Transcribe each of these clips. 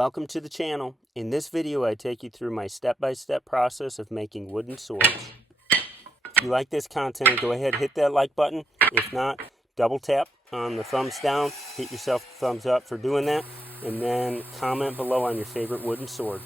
Welcome to the channel. In this video I take you through my step-by-step process of making wooden swords. If you like this content, go ahead and hit that like button. If not, double tap on the thumbs down, hit yourself a thumbs up for doing that, and then comment below on your favorite wooden sword.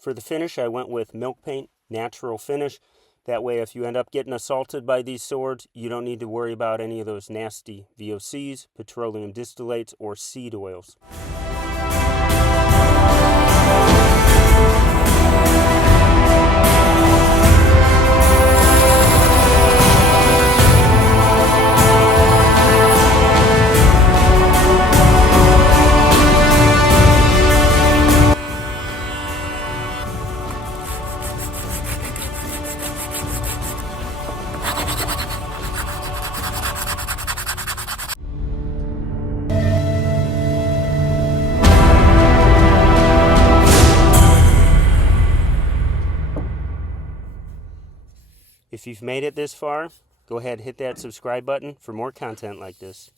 For the finish, I went with milk paint, natural finish. That way, if you end up getting assaulted by these swords, you don't need to worry about any of those nasty VOCs, petroleum distillates, or seed oils. If you've made it this far, go ahead and hit that subscribe button for more content like this.